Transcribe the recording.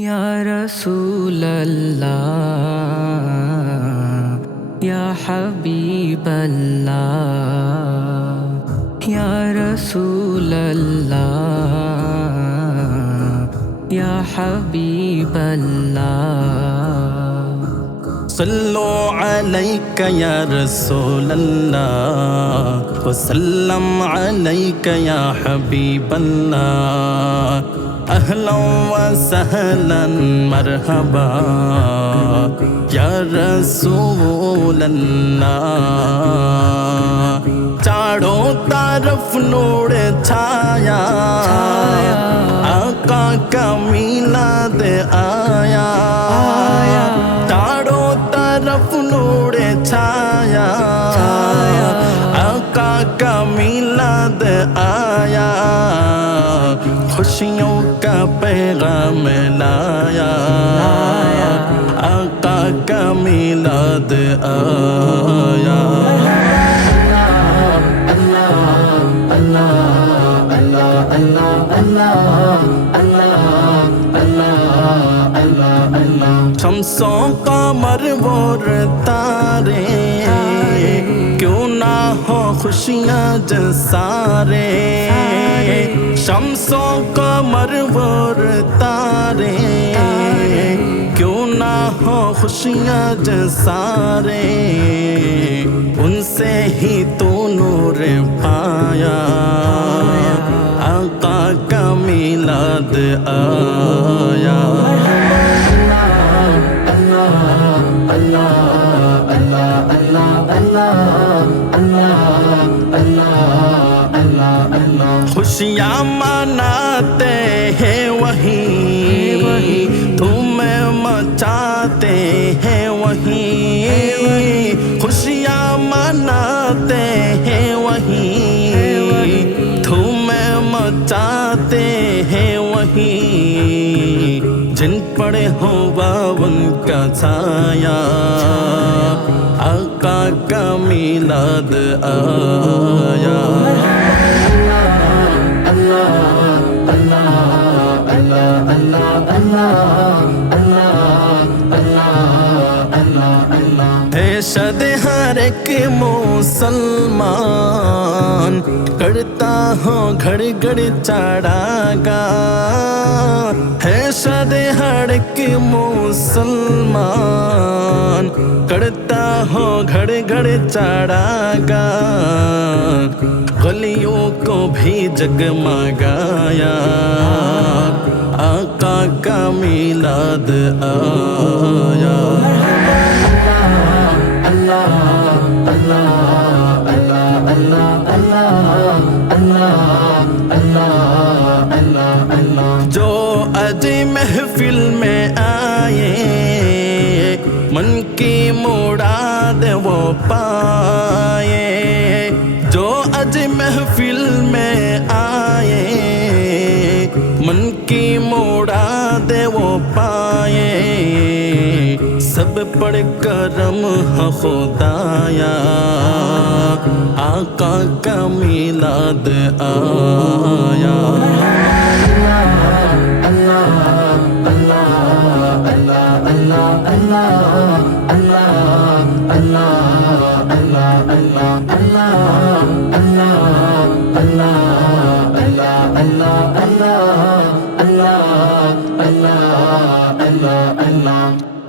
یا رسول اللہ یا حبیب اللہ یا رسول اللہ یا حبیب اللہ صلو علیک یا رسول اللہ وسلم علیک یا حبیب اللہ اہلا وسہلا مرحبا یا رسول اللہ چاروں طرف نور چھایا آقا کا میلاد آیا چاروں طرف نور چھایا آقا کا میلاد آیا خوشیوں کا پیغام لایا آقا کا میلاد آیا شمسوں قمر اور تارے کیوں نہ ہو خوشیاں جسارے شمسوں قمر اور تارے کیوں نہ ہو خوشیاں جسارے ان سے ہی تو نور پایا آقا کا میلاد آیا خوشیاں مناتے ہیں وہی تمہیں مچاتے ہیں وہی خوشیاں مناتے ہیں وہی تمہیں مچاتے ہیں وہی جن پڑے ہو باون کا چھایا آقا کا میلاد آیا ہے شد ہر ایک مسلمان کرتا ہو گھڑ گھڑ چڑھا گا ہے شد ہر ایک مسلمان کرتا ہو گھڑ گھڑ چڑھا گا گلیوں کو بھی جگمگایا آقا کا میلاد آیا جو اج محفل میں آئے من کی مراد وہ پائے جو اج محفل میں آئے من کی مراد وہ پائے سب پڑھ کرم خدایا آقا کا میلاد آیا اللہ